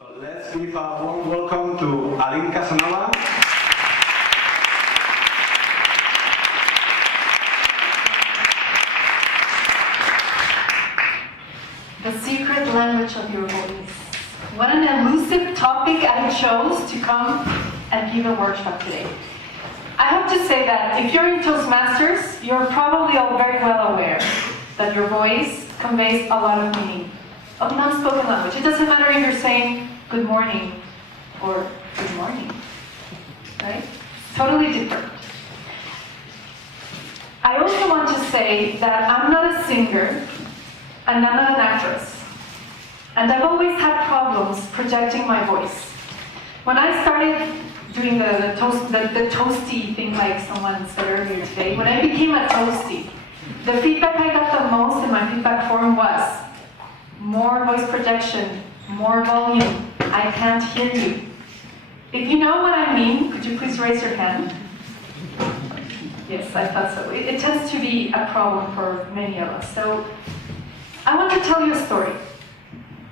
So let's give a warm welcome to Aline Casanova. The secret language of your voice. What an elusive topic I chose to come and give a workshop today. I have to say that if you're in Toastmasters, you're probably all very well aware that your voice conveys a lot of meaning of non-spoken language. It doesn't matter if you're saying good morning or good morning, right? Totally different. I also want to say that I'm not a singer and I'm not an actress. And I've always had problems projecting my voice. When I started doing the toasty thing like someone said earlier today, when I became a toasty, the feedback I got the most in my feedback form was more voice projection, more volume, I can't hear you. If you know what I mean, could you please raise your hand? Yes, I thought so. It tends to be a problem for many of us. So I want to tell you a story.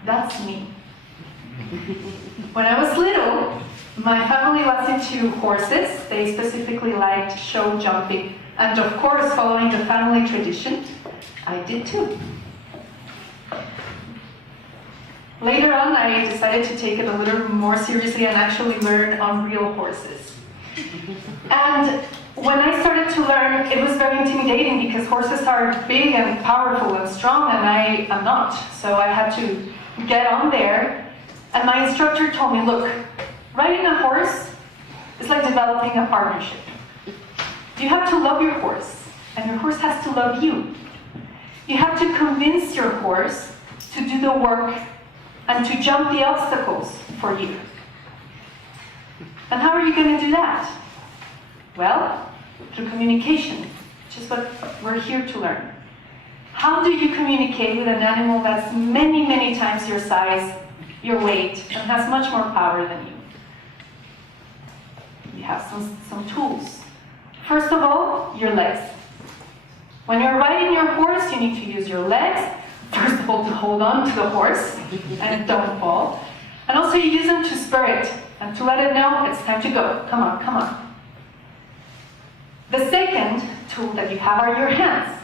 That's me. When I was little, my family was into horses. They specifically liked show jumping. And of course, following the family tradition, I did too. Later on, I decided to take it a little more seriously and actually learn on real horses. And when I started to learn, it was very intimidating because horses are big and powerful and strong, and I am not. So I had to get on there, and my instructor told me, look, riding a horse is like developing a partnership. You have to love your horse, and your horse has to love you. You have to convince your horse to do the work and to jump the obstacles for you. And how are you going to do that? Well, through communication, which is what we're here to learn. How do you communicate with an animal that's many, many times your size, your weight, and has much more power than you? You have some tools. First of all, your legs. When you're riding your horse, you need to use your legs, first of all, to hold on to the horse and don't fall. And also you use them to spur it and to let it know it's time to go. Come on, come on. The second tool that you have are your hands.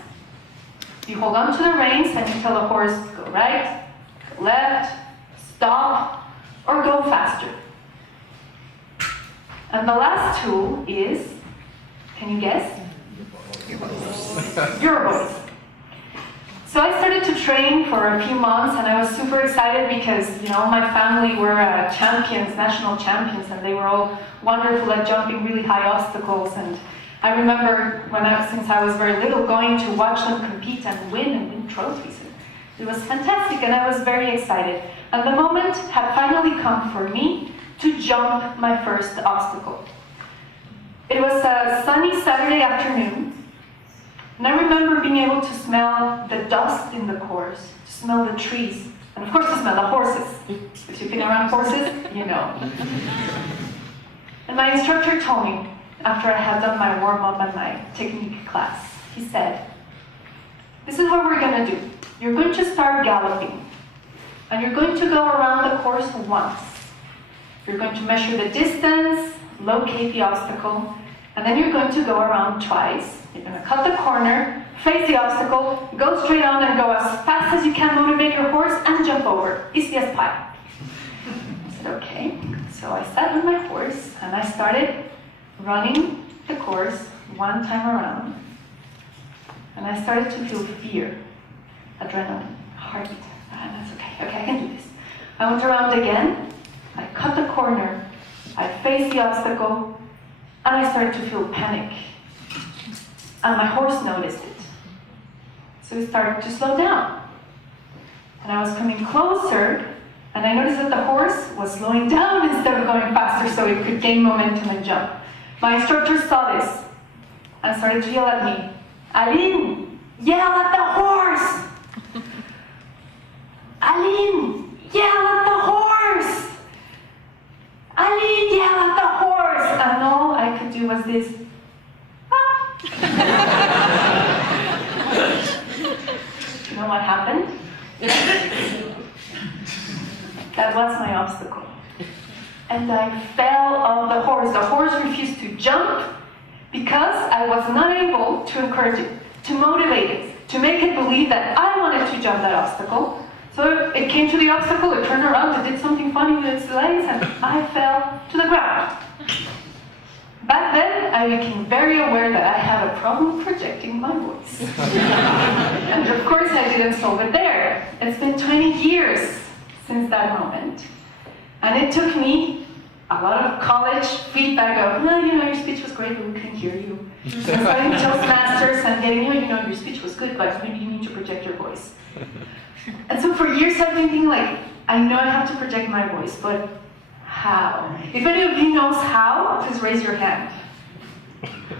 You hold on to the reins and you tell the horse, go right, go left, stop, or go faster. And the last tool is, can you guess? Your voice. So I started to train for a few months, and I was super excited because, my family were champions, national champions, and they were all wonderful at jumping really high obstacles. And I remember since I was very little, going to watch them compete and win trophies. It was fantastic, and I was very excited. And the moment had finally come for me to jump my first obstacle. It was a sunny Saturday afternoon, and I remember being able to smell the dust in the course, to smell the trees, and of course to smell the horses. If you've been around horses, you know. And my instructor told me, after I had done my warm-up and my technique class, he said, this is what we're going to do. You're going to start galloping, and you're going to go around the course once. You're going to measure the distance, locate the obstacle, and then you're going to go around twice. You're going to cut the corner, face the obstacle, go straight on and go as fast as you can, motivate your horse, and jump over. Easy as pie. I said, okay. So I sat with my horse, and I started running the course one time around. And I started to feel fear, adrenaline, heartbeat. That's okay, I can do this. I went around again, I cut the corner, I faced the obstacle, and I started to feel panic. And my horse noticed it. So he started to slow down. And I was coming closer, and I noticed that the horse was slowing down instead of going faster so it could gain momentum and jump. My instructor saw this and started to yell at me, Aline, yell at the horse! Aline, yell at the horse! Aline, yell at the horse! And all I could do was this. You know what happened? that was my obstacle. And I fell off the horse. The horse refused to jump because I was not able to encourage it, to motivate it, to make it believe that I wanted to jump that obstacle. So it came to the obstacle, it turned around, it did something funny with its legs, and I fell to the ground. Back then, I became very aware that I had a problem projecting my voice. And of course, I didn't solve it there. It's been 20 years since that moment. And it took me a lot of college feedback of, no, your speech was great, but we couldn't hear you. And starting Toastmasters and getting, your speech was good, but maybe you need to project your voice. And so for years, I've been thinking, I know I have to project my voice, but how? If any of you knows how, just raise your hand.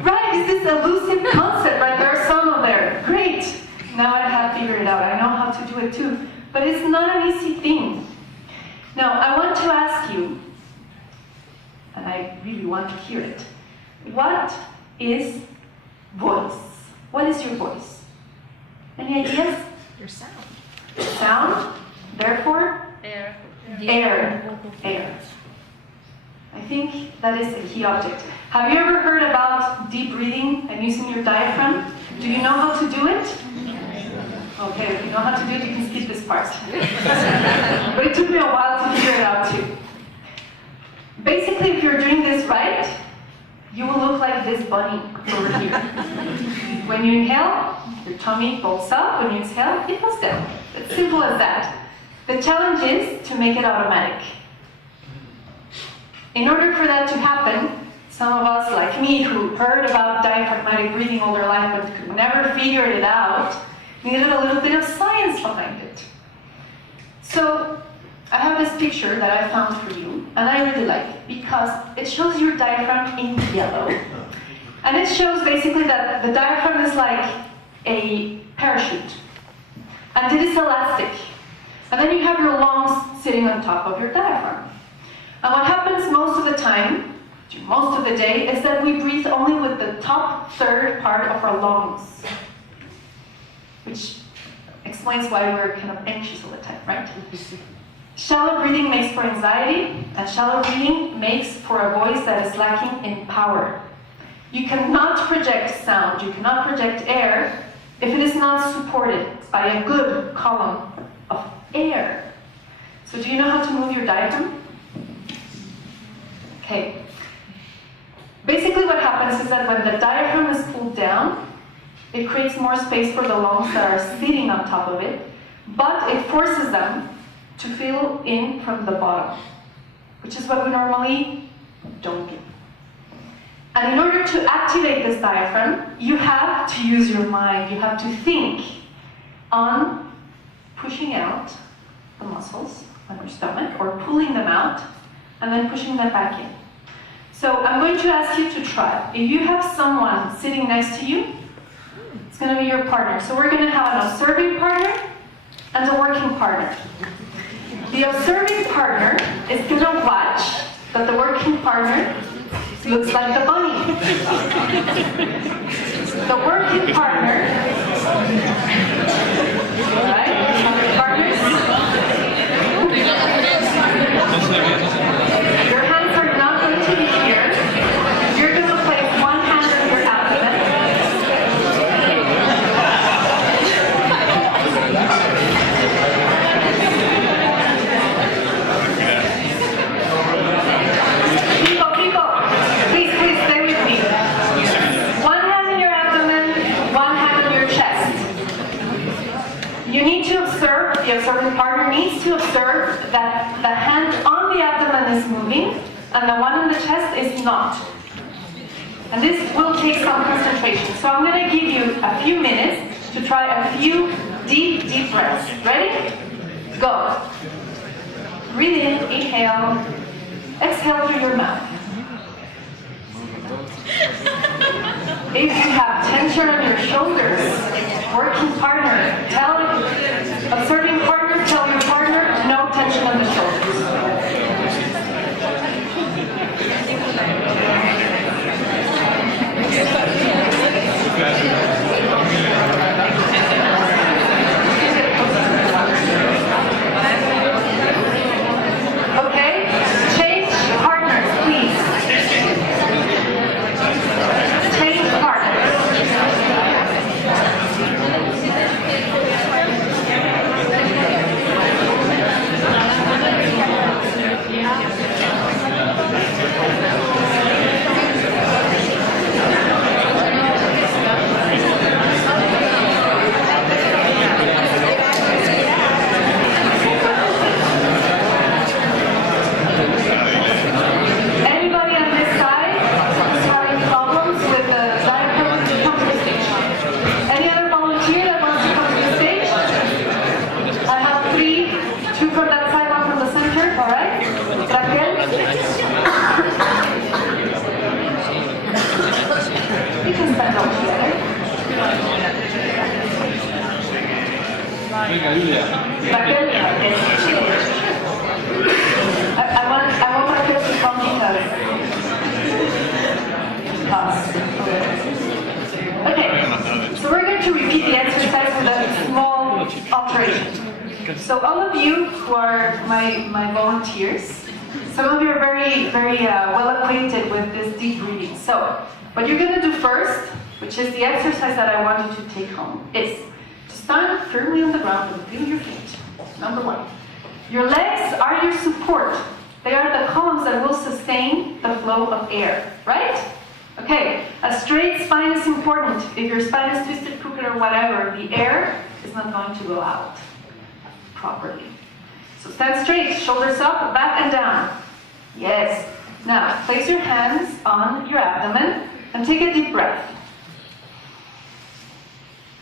Right, is this elusive concept, right? There are some of there. Great. Now I have figured it out. I know how to do it too. But it's not an easy thing. Now, I want to ask you, and I really want to hear it, what is voice? What is your voice? Any ideas? Your sound. Sound, therefore? Air. Air. Air. I think that is a key object. Have you ever heard about deep breathing and using your diaphragm? Do you know how to do it? Okay, if you know how to do it, you can skip this part. But it took me a while to figure it out too. Basically, if you're doing this right, you will look like this bunny over here. When you inhale, your tummy bolts up. When you exhale, it goes down. It's simple as that. The challenge is to make it automatic. In order for that to happen, some of us, like me, who heard about diaphragmatic breathing all their life but could never figure it out, needed a little bit of science behind it. So I have this picture that I found for you, and I really like it because it shows your diaphragm in yellow. And it shows basically that the diaphragm is like a parachute. And it is elastic. And then you have your lungs sitting on top of your diaphragm. And what happens most of the time, most of the day, is that we breathe only with the top third part of our lungs. Which explains why we're kind of anxious all the time, right? Shallow breathing makes for anxiety, and shallow breathing makes for a voice that is lacking in power. You cannot project sound, you cannot project air, if it is not supported by a good column of air. So do you know how to move your diaphragm? Okay. Basically what happens is that when the diaphragm is pulled down, it creates more space for the lungs that are sitting on top of it, but it forces them to fill in from the bottom, which is what we normally don't do. And in order to activate this diaphragm, you have to use your mind. You have to think on pushing out the muscles on your stomach, or pulling them out, and then pushing them back in. So I'm going to ask you to try. If you have someone sitting next to you, it's going to be your partner. So we're going to have an observing partner and a working partner. The observing partner is going to watch that the working partner looks like the bunny. The working partner, all right, partners. Your hands are not going to be here. You're going to place one hand on your abdomen. People, please stay with me. One hand in your abdomen, one hand on your chest. You need to observe, the observing partner needs to observe that the hand on the abdomen is moving and the one on the chest is not. And this will take some concentration. So I'm going to give you a few minutes to try a few deep breaths. Ready? Go. Breathe in, inhale, exhale through your mouth. If you have tension on your shoulders, working partner, observing partner, tell your partner, no tension on the shoulders. Raquel, I want Raquel to come because okay, so we're going to repeat the exercise with a small alteration. So all of you who are my volunteers, some of you are very well acquainted with this deep breathing. So what you're going to do first, which is the exercise that I want you to take home, is to stand firmly on the ground and feel your feet. Number one. Your legs are your support. They are the columns that will sustain the flow of air, right? Okay, a straight spine is important. If your spine is twisted, crooked, or whatever, the air is not going to go out properly. So stand straight, shoulders up, back and down. Yes. Now, place your hands on your abdomen and take a deep breath.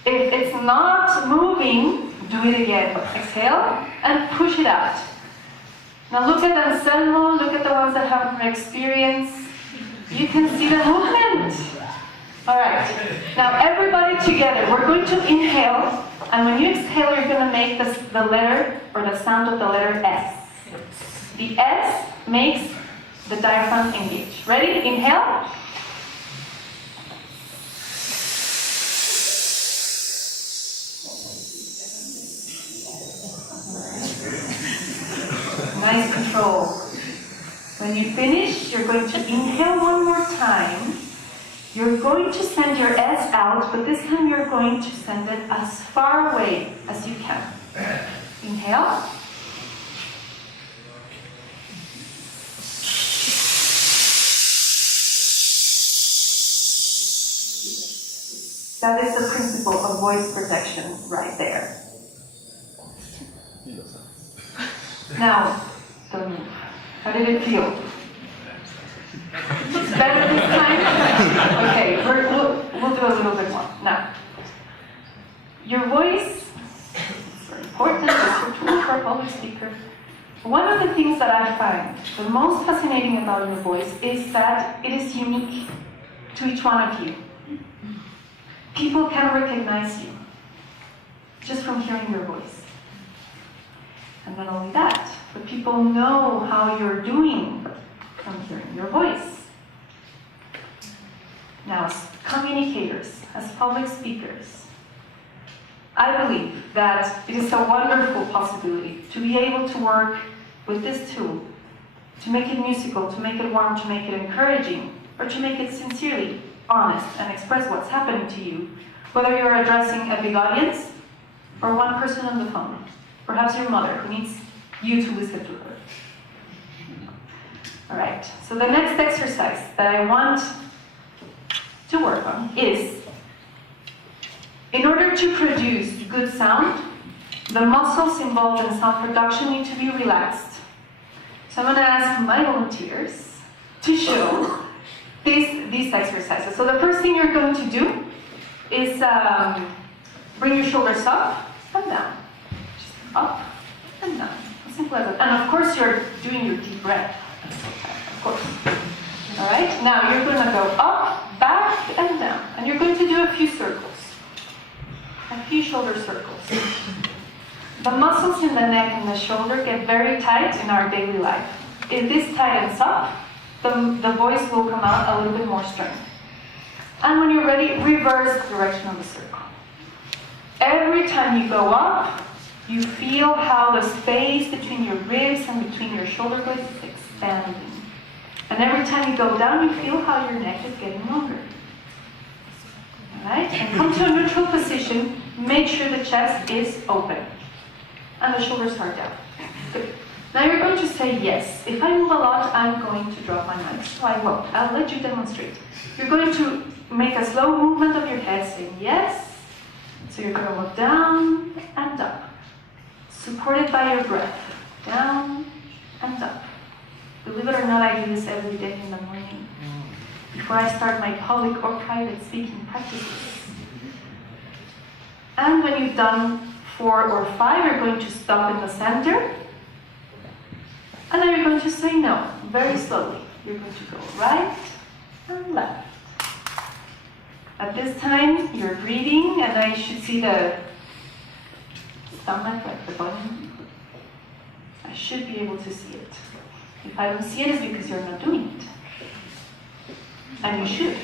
If it's not moving, do it again. Exhale and push it out. Now look at Anselmo, look at the ones that have more experience. You can see the movement. All right. Now everybody together, we're going to inhale, and when you exhale, you're going to make the letter or the sound of the letter S. The S makes the diaphragm engage. Ready? Inhale. Nice control. When you finish, you're going to inhale one more time. You're going to send your S out, but this time you're going to send it as far away as you can. Inhale. That is the principle of voice protection right there. Now, don't move. How did it feel? Better this time? Okay, we'll do a little bit more. Now, your voice is very important. It's your tool for a public speaker. One of the things that I find the most fascinating about your voice is that it is unique to each one of you. People can recognize you just from hearing your voice. And not only that, but people know how you're doing from hearing your voice. Now, as communicators, as public speakers, I believe that it is a wonderful possibility to be able to work with this tool, to make it musical, to make it warm, to make it encouraging, or to make it sincerely honest and express what's happening to you, whether you're addressing a big audience or one person on the phone. Perhaps your mother who needs you to listen to her. All right, so the next exercise that I want to work on is, in order to produce good sound, the muscles involved in sound production need to be relaxed. So I'm going to ask my volunteers to show these exercises. So the first thing you're going to do is bring your shoulders up and down. Up and down. As simple as that. And of course, you're doing your deep breath. Of course. All right? Now you're going to go up, back, and down. And you're going to do a few circles. A few shoulder circles. The muscles in the neck and the shoulder get very tight in our daily life. If this tightens up, the voice will come out a little bit more strength. And when you're ready, reverse the direction of the circle. Every time you go up, you feel how the space between your ribs and between your shoulder blades is expanding. And every time you go down, you feel how your neck is getting longer. Alright? And come to a neutral position. Make sure the chest is open. And the shoulders are down. Good. Now you're going to say yes. If I move a lot, I'm going to drop my mic. So I won't. I'll let you demonstrate. You're going to make a slow movement of your head saying yes. So you're going to look down and up. Supported by your breath, down and up. Believe it or not, I do this every day in the morning before I start my public or private speaking practices. And when you've done 4 or 5, you're going to stop in the center. And then you're going to say no, very slowly. You're going to go right and left. At this time, you're breathing, and I should see the stomach, like the bottom. I should be able to see it. If I don't see it, it's because you're not doing it. And you should.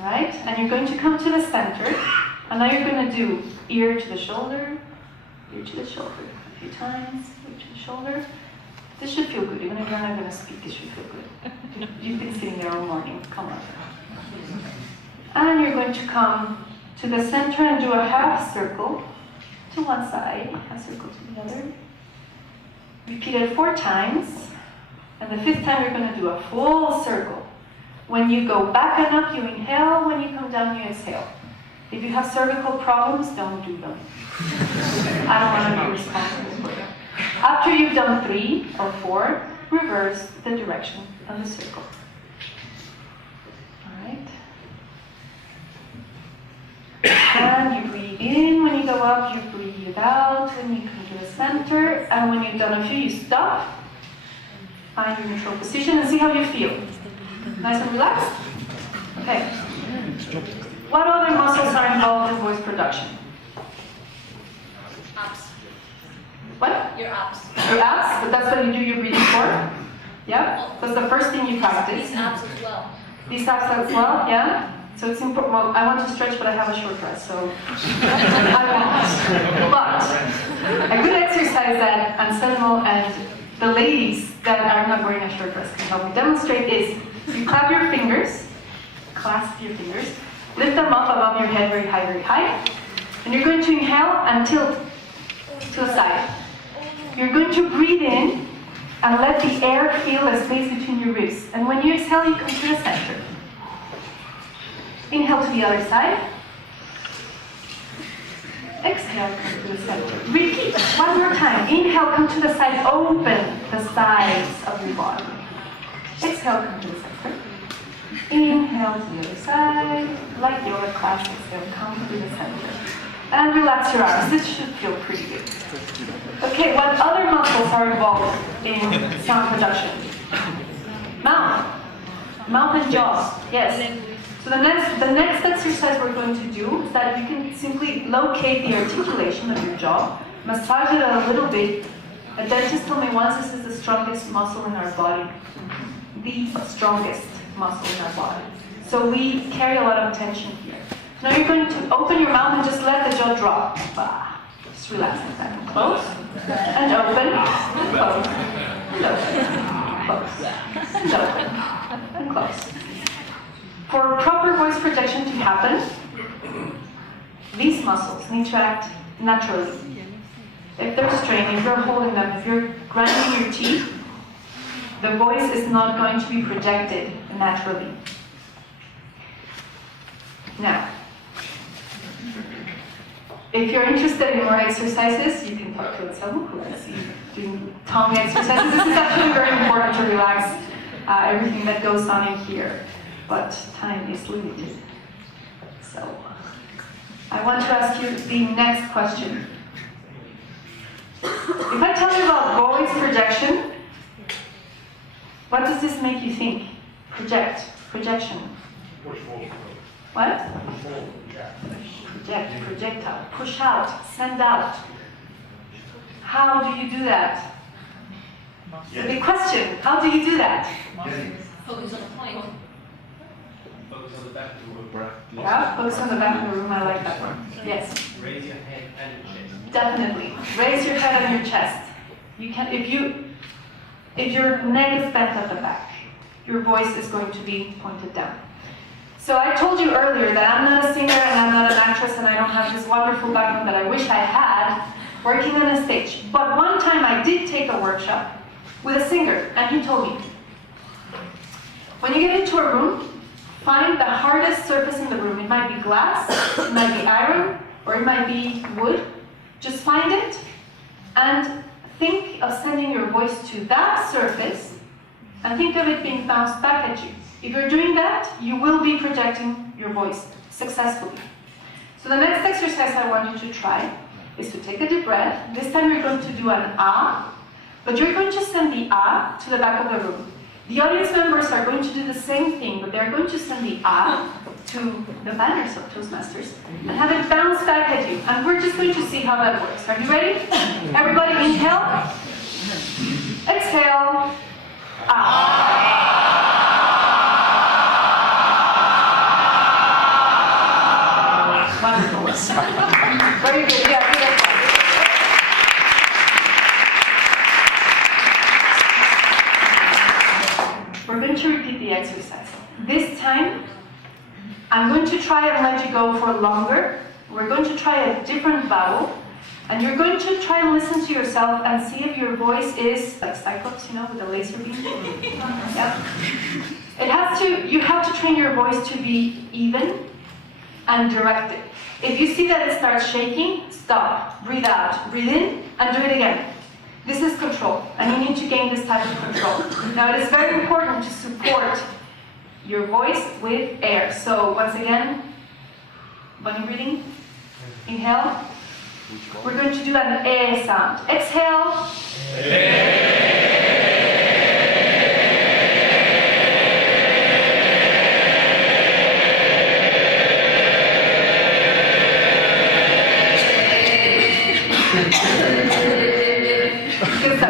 Right? And you're going to come to the center, and now you're going to do ear to the shoulder, a few times, ear to the shoulder. This should feel good. Even if you're not going to speak, this should feel good. You've been sitting there all morning. Come on. And you're going to come to the center and do a half circle to one side, half circle to the other. Repeat it 4 times. And the 5th time, you're going to do a full circle. When you go back and up, you inhale. When you come down, you exhale. If you have cervical problems, don't do them. I don't want to be responsible for them. After you've done 3 or 4, reverse the direction of the circle. All right. And you breathe in when you go up, you breathe out when you come to the center. And when you've done a few, you stop. Find your neutral position and see how you feel. Nice and relaxed? Okay. What other muscles are involved in voice production? Abs. What? Your abs. Your abs? But that's what you do your breathing for? Yeah? That's the first thing you practice. These abs as well. These abs as well? Yeah? So it's important. Well, I want to stretch, but I have a short dress, so I won't. But a good exercise that Anselmo and the ladies that are not wearing a short dress can help me demonstrate is you clap your fingers, clasp your fingers, lift them up above your head very high, and you're going to inhale and tilt to the side. You're going to breathe in and let the air fill the space between your ribs. And when you exhale, you come to the center. Inhale to the other side. Exhale, come to the center. Repeat one more time. Inhale, come to the side. Open the sides of your body. Exhale, come to the center. Inhale to the other side. Like yoga class, exhale, come to the center. And relax your arms. This should feel pretty good. Okay, what other muscles are involved in sound production? Mouth. Mouth and jaw. Yes. So the next exercise we're going to do is that you can simply locate the articulation of your jaw, massage it a little bit. A dentist told me once this is the strongest muscle in our body. The strongest muscle in our body. So we carry a lot of tension here. Now you're going to open your mouth and just let the jaw drop. Just relax like that. And close. And open. And close. And open. Close. And open. And close. For proper voice projection to happen, these muscles need to act naturally. If they're strained, if you're holding them, if you're grinding your teeth, the voice is not going to be projected naturally. Now, if you're interested in more exercises, you can talk to Anselmo, who I see doing tongue exercises. This is actually very important to relax everything that goes on in here. But time is limited. So, I want to ask you the next question. If I tell you about voice projection, what does this make you think? Projection. What? Project, projectile, push out, send out. How do you do that? The big question, how do you do that? Focus on the point. Focus on the back of the breath. Yeah, focus on the back of the room, I like that one. Yes. Raise your head and your chest. Definitely. Raise your head and your chest. You can, if your neck is bent at the back, your voice is going to be pointed down. So I told you earlier that I'm not a singer and I'm not an actress and I don't have this wonderful background that I wish I had working on a stage. But one time I did take a workshop with a singer and he told me, when you get into a room, find the hardest surface in the room. It might be glass, it might be iron, or it might be wood. Just find it and think of sending your voice to that surface and think of it being bounced back at you. If you're doing that, you will be projecting your voice successfully. So the next exercise I want you to try is to take a deep breath. This time you're going to do an ah, but you're going to send the ah to the back of the room. The audience members are going to do the same thing, but they're going to send the ah to the banners of Toastmasters and have it bounce back at you. and we're just going to see how that works. Are you ready? Everybody inhale. Exhale. Wonderful. Very good. Yeah, good. We're going to repeat the exercise. This time, I'm going to try and let you go for longer. We're going to try a different vowel. And you're going to try and listen to yourself and see if your voice is like Cyclops, you know, with a laser beam. Yeah. You have to train your voice to be even and directed. If you see that it starts shaking, stop, breathe out, breathe in, and do it again. This is control, and you need to gain this type of control. Now, it is very important to support your voice with air. So, once again, bunny breathing. Inhale. We're going to do an E sound. Exhale.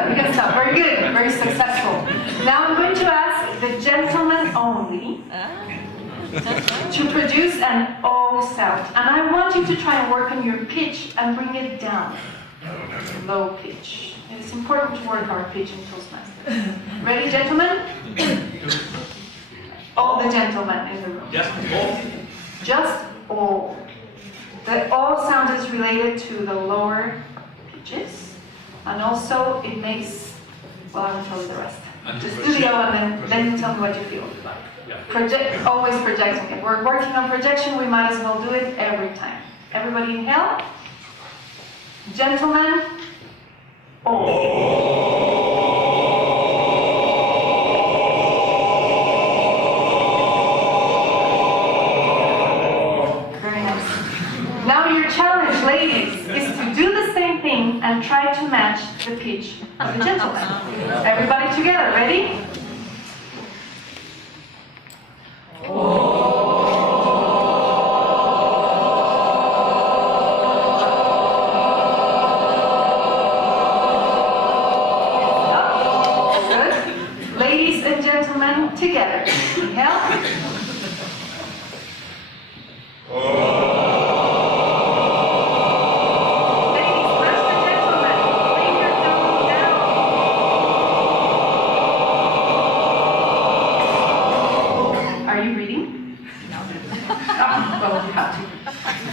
You can stop. Very good. Very successful. Now I'm going to ask the gentleman only to produce an O sound. And I want you to try and work on your pitch and bring it down. Low pitch. It is important to work our pitch in Toastmasters. Ready, gentlemen? All the gentlemen in the room. Just all. The O sound is related to the lower pitches. And also it makes, well, I will tell you the rest. Just do the O and then tell me what you feel. Project, always projecting it. We're working on projection, we might as well do it every time. Everybody inhale. Gentlemen. Very nice. Now your challenge, ladies, is to do the same thing and try to match the pitch of the gentleman. Everybody together, ready? Together. Inhale. Ladies, where's the gentleman? Bring your tongue down. Are you reading? No. Well, you have to.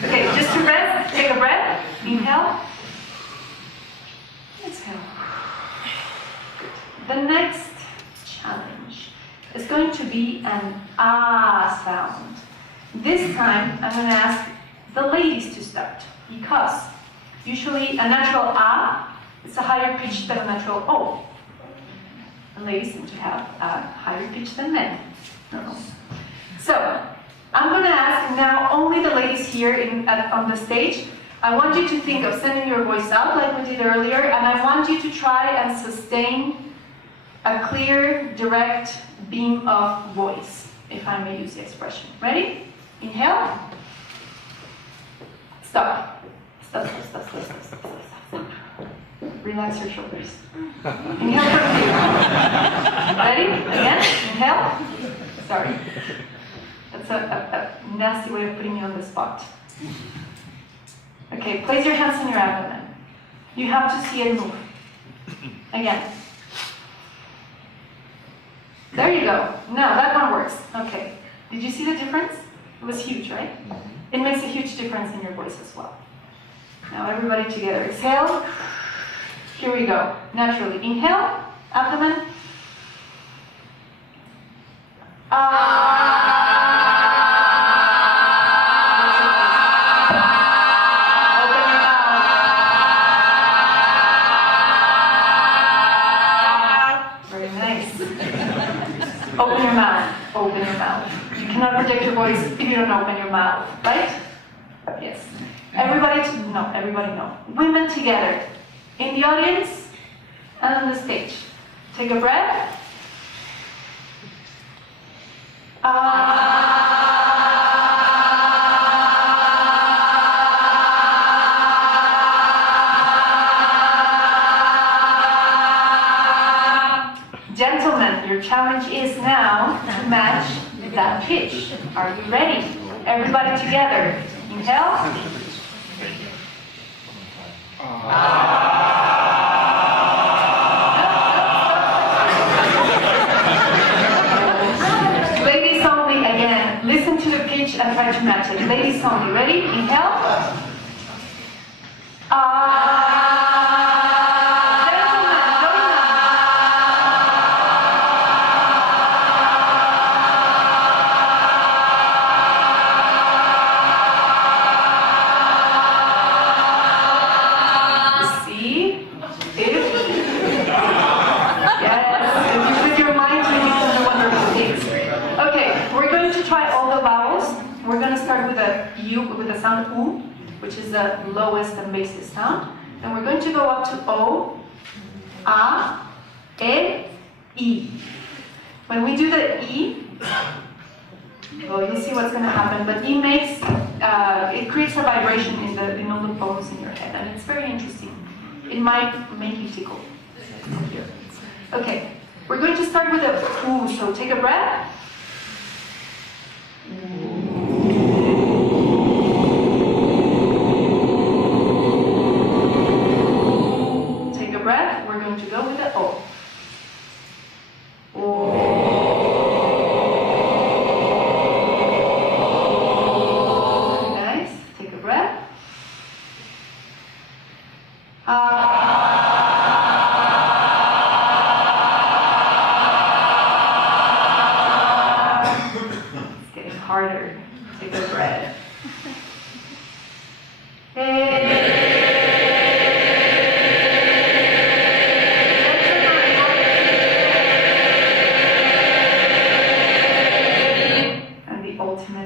Okay, just to rest, take a breath. Inhale. Exhale. The next challenge is going to be an ah sound. This time, I'm going to ask the ladies to start, because usually a natural ah is a higher pitch than a natural o. And ladies seem to have a higher pitch than men. No. So, I'm going to ask now only the ladies here on the stage. I want you to think of sending your voice out like we did earlier, and I want you to try and sustain a clear, direct beam of voice, if I may use the expression. Ready? Inhale. Stop. Stop. Relax your shoulders. Inhale. Ready? Again. Inhale. Sorry. That's a nasty way of putting me on the spot. Okay, place your hands on your abdomen. You have to see it move. Again. There you go. Now that one works. Okay. Did you see the difference? It was huge, right? It makes a huge difference in your voice as well. Now everybody together. Exhale. Here we go. Naturally. Inhale. Abdomen. Open your mouth. Open your mouth. You cannot project your voice if you don't open your mouth, right? Yes. Everybody no. Women together. In the audience and on the stage. Take a breath. challenge is now to match that pitch. Are you ready? Everybody together. Inhale. Ladies only again. Listen to the pitch and try to match it. Ladies only. Ready? Inhale. With the sound U, which is the lowest and bassest sound. And we're going to go up to O, A, E, I. When we do the E, well, you'll see what's going to happen, but E makes, it creates a vibration in all the bones in your head, and it's very interesting. It might make you tickle. Okay, we're going to start with a U, so take a breath. We're going to go with the O. Nice. Take a breath. It's getting harder. Take a breath.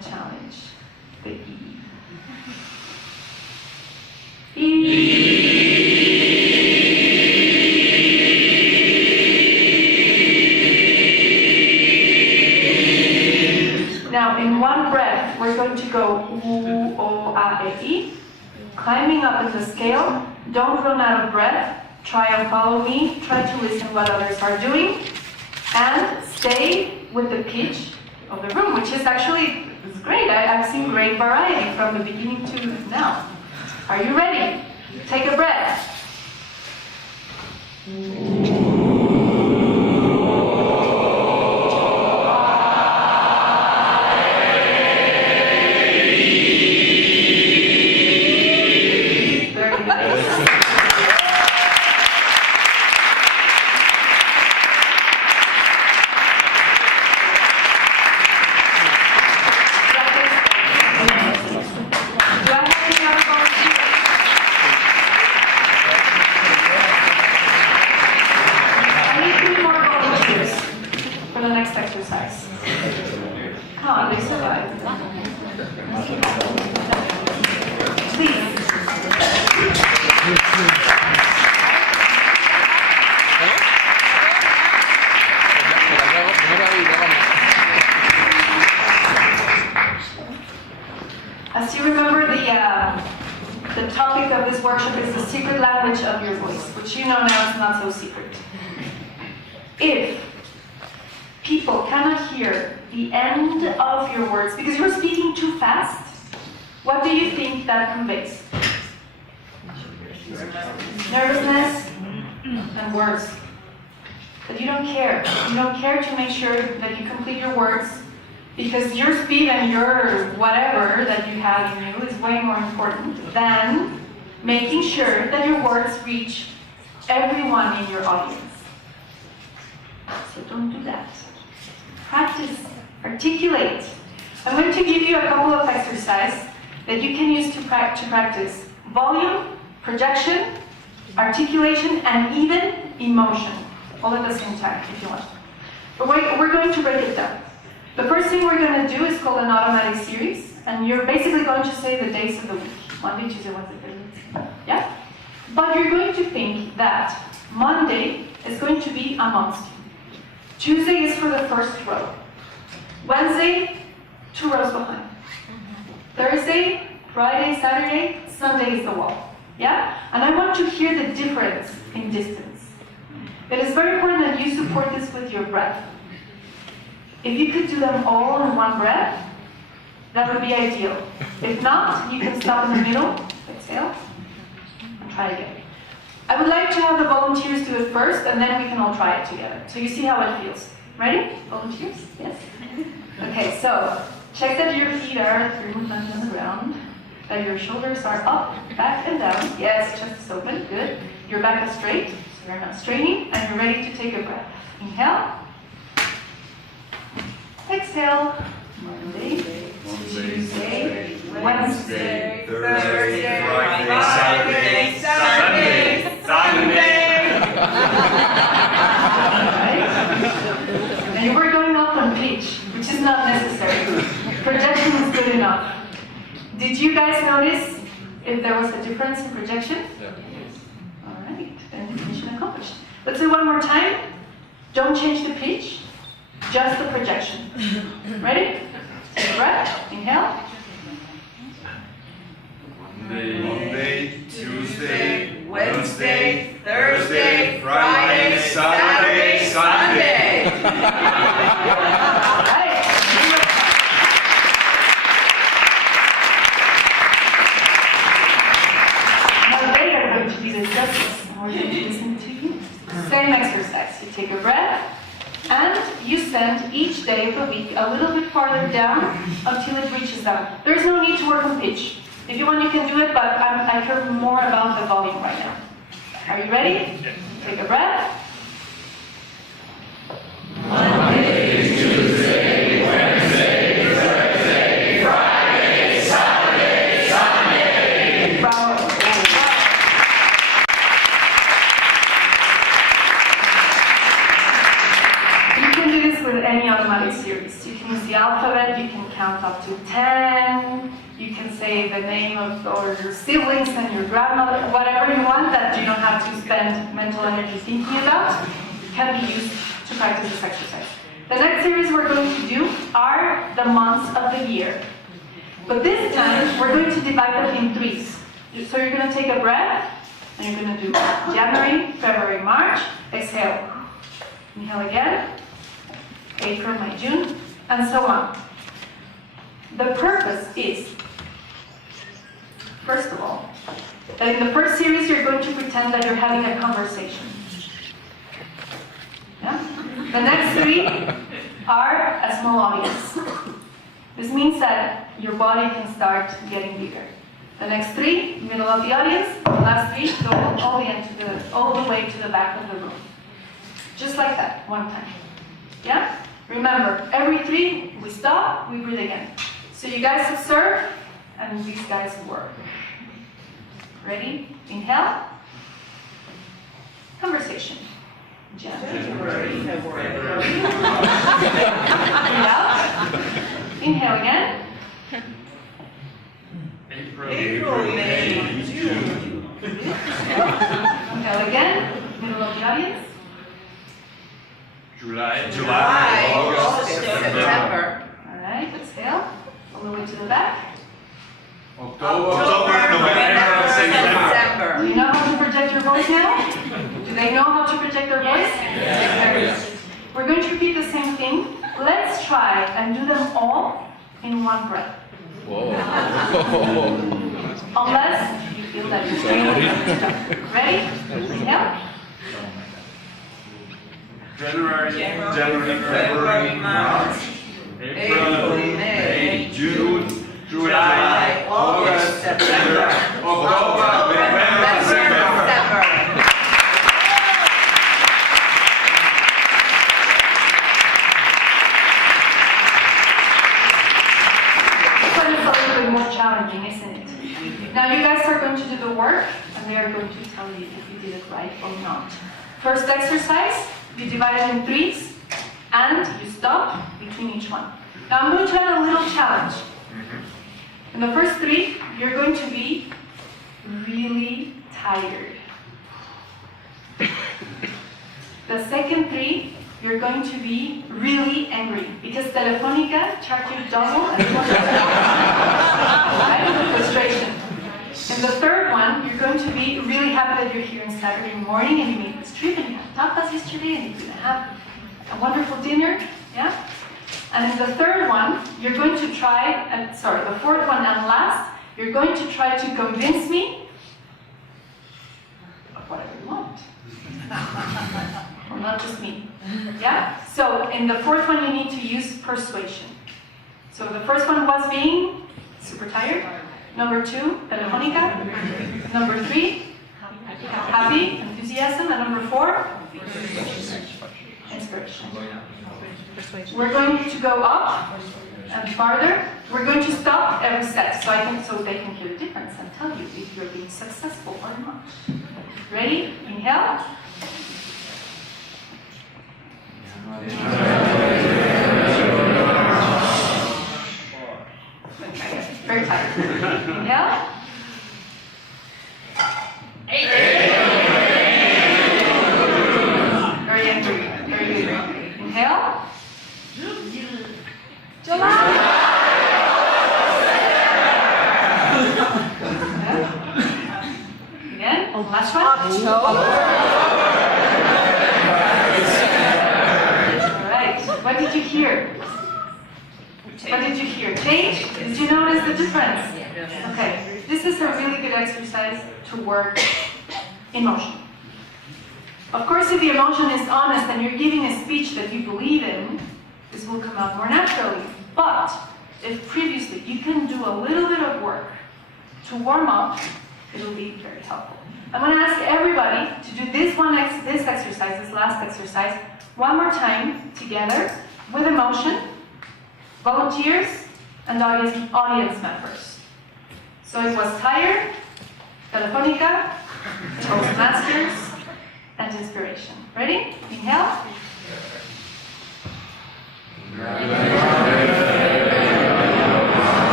Challenge, the E. Now, in one breath, we're going to go U, O, A, E, climbing up in the scale. Don't run out of breath. Try and follow me. Try to listen what others are doing. And stay with the pitch of the room, which is actually it's great. I've seen great variety from the beginning to now. Are you ready? Take a breath. Very nice. Exercise. Come on, they survived. Please. As you remember, the topic of this workshop is the secret language of your voice, which you know now is not so secret. If people cannot hear the end of your words because you're speaking too fast, what do you think that conveys? Nervousness and words. But you don't care. You don't care to make sure that you complete your words because your speed and your whatever that you have in you is way more important than making sure that your words reach everyone in your audience. So don't do that. Practice, articulate. I'm going to give you a couple of exercises that you can use to practice volume, projection, articulation, and even emotion, all at the same time, if you want. But we're going to break it down. The first thing we're going to do is called an automatic series, and you're basically going to say the days of the week. Monday, Tuesday, Wednesday, Thursday. Yeah? But you're going to think that Monday is going to be amongst you. Tuesday is for the first row. Wednesday, 2 rows behind. Thursday, Friday, Saturday, Sunday is the wall. Yeah? And I want to hear the difference in distance. It is very important that you support this with your breath. If you could do them all in one breath, that would be ideal. If not, you can stop in the middle, exhale, and try again. I would like to have the volunteers do it first, and then we can all try it together. So you see how it feels. Ready? Volunteers? Yes? Okay, so check that your feet are 3 movements on the ground, that your shoulders are up, back, and down. Yes, chest is open. Good. Your back is straight, so you're not straining, and you're ready to take a breath. Inhale. Exhale. Monday, Tuesday, Wednesday, Thursday, Friday, Saturday, Sunday. Right? And you were going up on pitch, which is not necessary. Projection is good enough. Did you guys notice if there was a difference in projection? Yeah. All right, then mission accomplished. Let's do one more time. Don't change the pitch, just the projection. Ready? Take a breath. Inhale. Monday, Tuesday, Wednesday, Thursday, Friday, Saturday, Sunday. All right. Now they are going to be the judges. We're going to listen to you. Same exercise. You take a breath. And you send each day of the week a little bit farther down until it reaches down. There's no need to work on pitch. If you want, you can do it, but I care more about the volume right now. Are you ready? Take a breath. Monday, Tuesday, Wednesday, Thursday, Friday, Saturday, Sunday. Bravo. You can do this with any automatic series. You can use the alphabet, you can count up to 10, you can say the name of or your siblings and your grandmother, whatever you want that you don't have to spend mental energy thinking about, can be used to practice this exercise. The next series we're going to do are the months of the year. But this time, we're going to divide them in threes. So you're going to take a breath, and you're going to do January, February, March, exhale. Inhale again, April, May, June, and so on. The purpose is, first of all, that in the first series you're going to pretend that you're having a conversation. Yeah? The next three are a small audience. This means that your body can start getting bigger. The next three, middle of the audience. The last three, go all the way to the back of the room. Just like that, one time. Yeah? Remember, every three, we stop, we breathe again. So you guys observe, and these guys work. Ready? Inhale. Conversation. January, February. Out. Inhale again. April, May, June. Inhale again. Middle of the audience. July, August, September. All right, exhale. All the way to the back. October, November, December. Do you know how to project your voice now? Do they know how to project their voice? Yes. We're going to repeat the same thing. Let's try and do them all in one breath. Whoa. Unless you feel that you're training. Ready? Inhale. January, February, March, April, May, June, July, August, September, October, November, December. This one is a little bit more challenging, isn't it? Now you guys are going to do the work, and they are going to tell you if you did it right or not. First exercise, you divide it in threes, and you stop between each one. Now I'm going to add a little challenge. In the first three, you're going to be really tired. The second three, you're going to be really angry because Telefonica charged you double and right? Frustration. In the third one, you're going to be really happy that you're here on Saturday morning and you made this trip and you had tapas yesterday and you're going to have a wonderful dinner. Yeah? And in the third one, you're going to try, the fourth one and last, you're going to try to convince me of what I want. Or not just me. Yeah? So in the fourth one, you need to use persuasion. So the first one was being super tired. Number 2, telefonica. Number 3, happy, enthusiasm. And number 4, inspiration. We're going to go up and farther. We're going to stop every set so they can hear the difference and tell you if you're being successful or not. Ready? Inhale. Very tired. Inhale. Very angry. Very good. Inhale. July. Again. Last one. All right. What did you hear? What did you hear? Change? Did you notice the difference? Okay. This is a really good exercise to work emotion. Of course, if the emotion is honest and you're giving a speech that you believe in, this will come out more naturally. But if previously you can do a little bit of work to warm up, it will be very helpful. I'm going to ask everybody to do this exercise, this last exercise, one more time together with emotion, volunteers, and audience members. So it was tired, telefonica, Toastmasters, and inspiration. Ready? Inhale.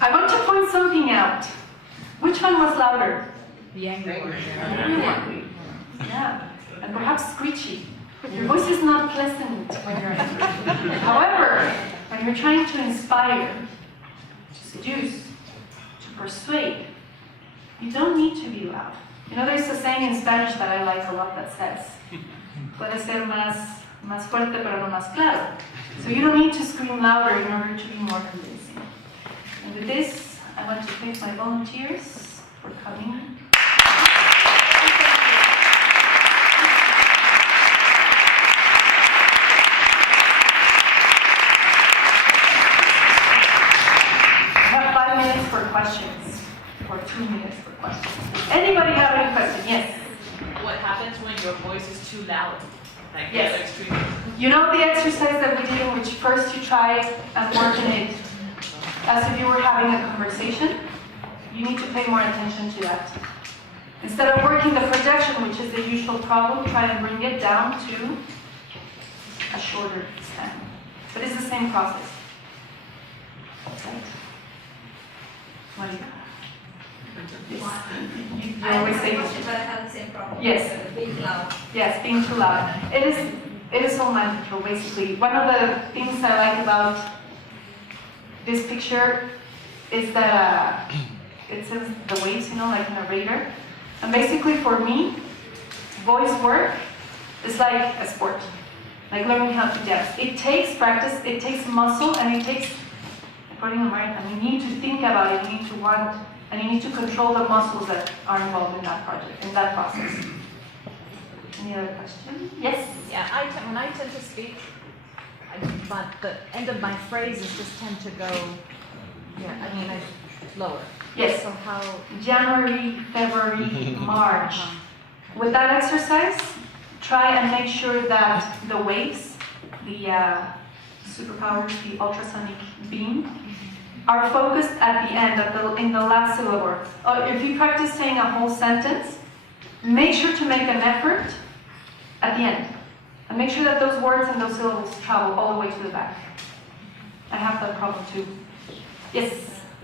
I want to point something out. Which one was louder? The angry one. Yeah, and perhaps screechy. Your voice is not pleasant when you're angry. However, when you're trying to inspire, to seduce, to persuade, you don't need to be loud. You know, there's a saying in Spanish that I like a lot that says, puede ser más fuerte pero no más claro. So you don't need to scream louder in order to be more convincing. And with this, I want to thank my volunteers for coming. For questions, or 2 minutes for questions. Anybody have any questions? Yes. What happens when your voice is too loud? Like Yes. extreme. You know the exercise that we did in which first you try and work in it as if you were having a conversation? You need to pay more attention to that. Instead of working the projection, which is the usual problem, try and bring it down to a shorter span. But it's the same process. Right? What do you you always say but I have the same problem. Yes. Being loud. yes, being too loud. It is so magical, basically. One of the things I like about this picture is that it says the waves, you know, like in a radar. And basically for me, voice work is like a sport, like learning how to dance. It takes practice, it takes muscle, and it takes, according to marathon, you need to think about it, you need to want, and you need to control the muscles that are involved in that project, in that process. Any other question? Yes? Yeah, when I tend to speak, but the end of my phrases just tend to go, lower. Yes. So how? January, February, March. With that exercise, try and make sure that the waves, the superpowers, the ultrasonic beam, are focused at the end, in the last syllable. If you practice saying a whole sentence, make sure to make an effort at the end. And make sure that those words and those syllables travel all the way to the back. I have that problem too. Yes?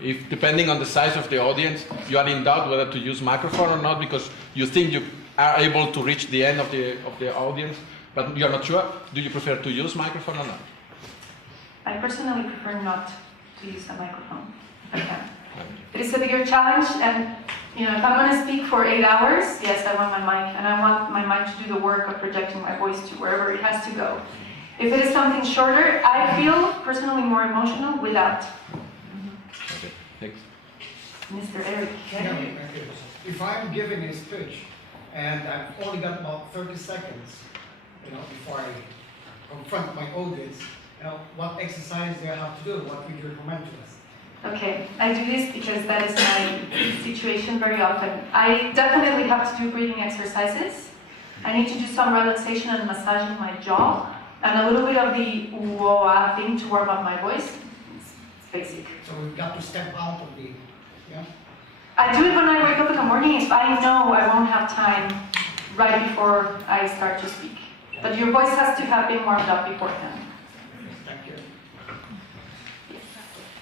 If depending on the size of the audience, you are in doubt whether to use microphone or not because you think you are able to reach the end of the audience, but you're not sure, do you prefer to use microphone or not? I personally prefer not to use a microphone. I can. It is a bigger challenge, and if I'm going to speak for 8 hours, yes, I want my mic, and I want my mic to do the work of projecting my voice to wherever it has to go. If it is something shorter, I feel personally more emotional without. Okay, thanks. Mr. Eric. If I'm giving a speech and I've only got about 30 seconds, before I confront my audience, what exercise do I have to do? What would you recommend to us? Okay, I do this because that is my situation very often. I definitely have to do breathing exercises. I need to do some relaxation and massaging my jaw, and a little bit of the whoa thing to warm up my voice. It's basic. So we've got to step out of the, I do it when I wake up in the morning if I know I won't have time right before I start to speak. But your voice has to have been warmed up beforehand. Thank you.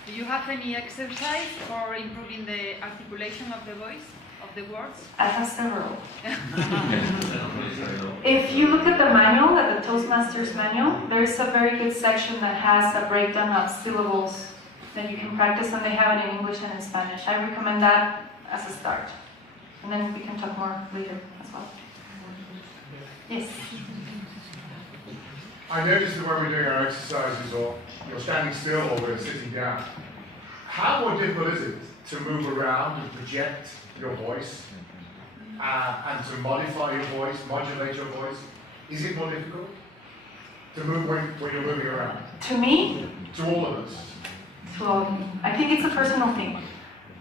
Do you have any exercise for improving the articulation of the voice, of the words? I have several. If you look at the manual, at the Toastmasters manual, there's a very good section that has a breakdown of syllables that you can practice, and they have it in English and in Spanish. I recommend that as a start. And then we can talk more later as well. Yes? I noticed that when we're doing our exercises, or you're standing still or we're sitting down, how more difficult is it to move around and project your voice and to modify your voice, modulate your voice? Is it more difficult to move when you're moving around? To me? To all of us. To all of you. I think it's a personal thing.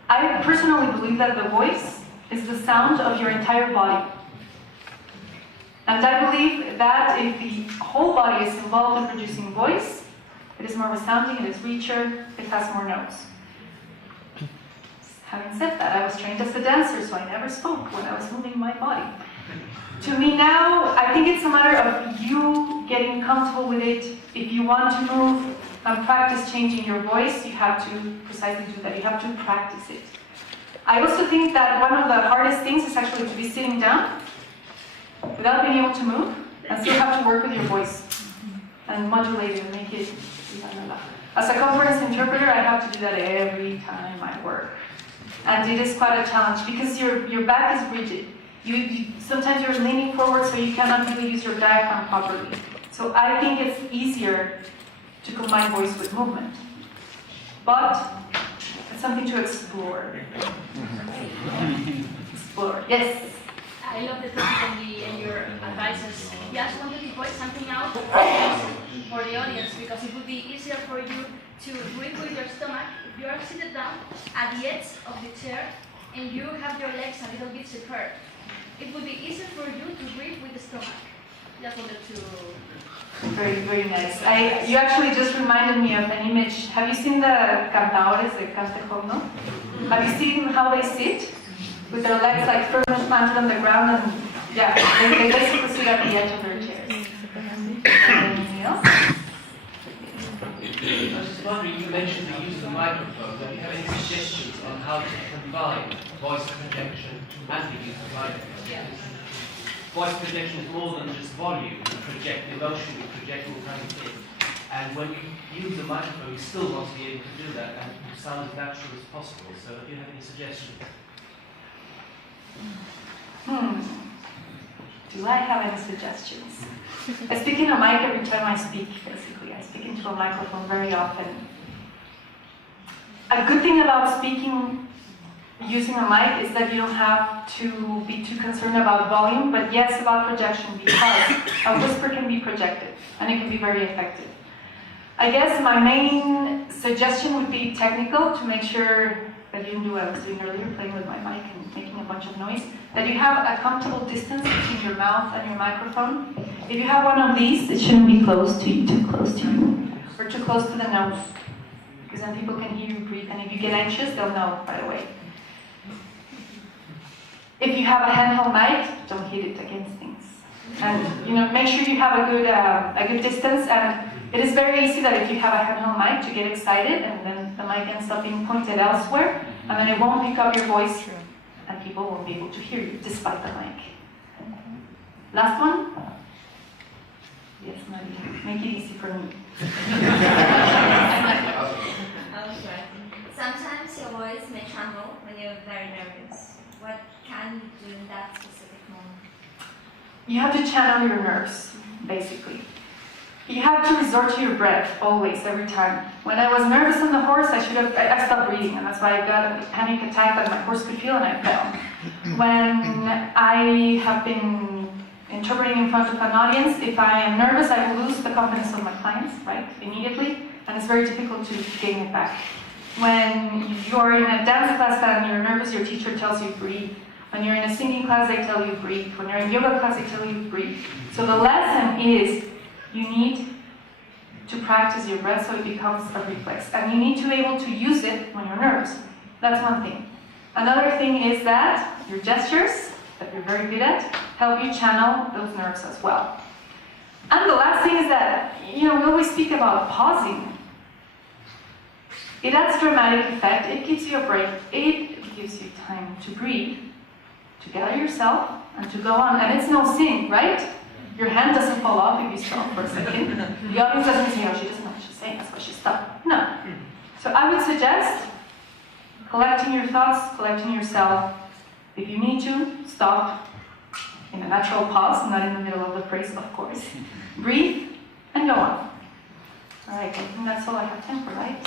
I personally believe that the voice is the sound of your entire body. And I believe that if the whole body is involved in producing voice, it is more resounding, it is richer, it has more notes. Having said that, I was trained as a dancer, so I never spoke when I was moving my body. To me now, I think it's a matter of you getting comfortable with it. If you want to move and practice changing your voice, you have to precisely do that. You have to practice it. I also think that one of the hardest things is actually to be sitting down without being able to move, and still have to work with your voice and modulate it and make it. As a conference interpreter, I have to do that every time I work, and it is quite a challenge because your back is rigid. Sometimes you're leaning forward, so you cannot really use your diaphragm properly. So I think it's easier to combine voice with movement, but it's something to explore. Explore. Yes. I love the topic and your advices. Just wanted to point something out for the audience, because it would be easier for you to breathe with your stomach if you are seated down at the edge of the chair and you have your legs a little bit secured. It would be easier for you to breathe with the stomach. Just wanted to... Very, very nice. You actually just reminded me of an image. Have you seen the cantadores, the cantejón? Have you seen how they sit? With their legs like firmly planted on the ground, and yeah, they basically sit at the edge of their chairs. Anything else? I was just wondering, you mentioned the use of the microphone. Do you have any suggestions on how to combine voice projection and the use of microphone? Yeah. Voice projection is more than just volume. You project emotion, you project all kinds of things. And when you use a microphone, you still want to be able to do that and sound as natural as possible. So if you have any suggestions. Do I have any suggestions? I speak in a mic every time I speak, basically. I speak into a microphone very often. A good thing about speaking using a mic is that you don't have to be too concerned about volume, but yes, about projection, because a whisper can be projected, and it can be very effective. I guess my main suggestion would be technical, to make sure that you can do what I was doing earlier, playing with my mic and making a bunch of noise, that you have a comfortable distance between your mouth and your microphone. If you have one of these, it shouldn't be close to you, too close to you, or too close to the nose, because then people can hear you breathe, and if you get anxious, they'll know right away. If you have a handheld mic, don't hit it against things, and make sure you have a good distance. And it is very easy that if you have a handheld mic to get excited, and then the mic ends up being pointed elsewhere, and then it won't pick up your voice, and people won't be able to hear you despite the mic. Last one? Yes, Maria. Make it easy for me. I'll try. channel when you're very nervous? What can you do in that specific moment? You have to channel your nerves, basically. You have to resort to your breath, always, every time. When I was nervous on the horse, I stopped breathing, and that's why I got a panic attack that my horse could feel, and I fell. When I have been interpreting in front of an audience, if I am nervous, I will lose the confidence of my clients, right, immediately, and it's very difficult to gain it back. When you're in a dance class and you're nervous, your teacher tells you breathe. When you're in a singing class, they tell you breathe. When you're in yoga class, they tell you breathe. So the lesson is you need to practice your breath so it becomes a reflex. And you need to be able to use it when you're nervous. That's one thing. Another thing is that your gestures, that you're very good at, help you channel those nerves as well. And the last thing is that, we always speak about pausing. It adds dramatic effect. It gives you a break. It gives you time to breathe, to gather yourself, and to go on. And it's no sin, right? Your hand doesn't fall off if you stop for a second. The audience doesn't say, oh, she doesn't know what she's saying, that's why she stopped. No. So I would suggest collecting your thoughts, collecting yourself. If you need to, stop in a natural pause, not in the middle of the phrase, of course. Breathe, and go on. All right, I think that's all I have time for, right?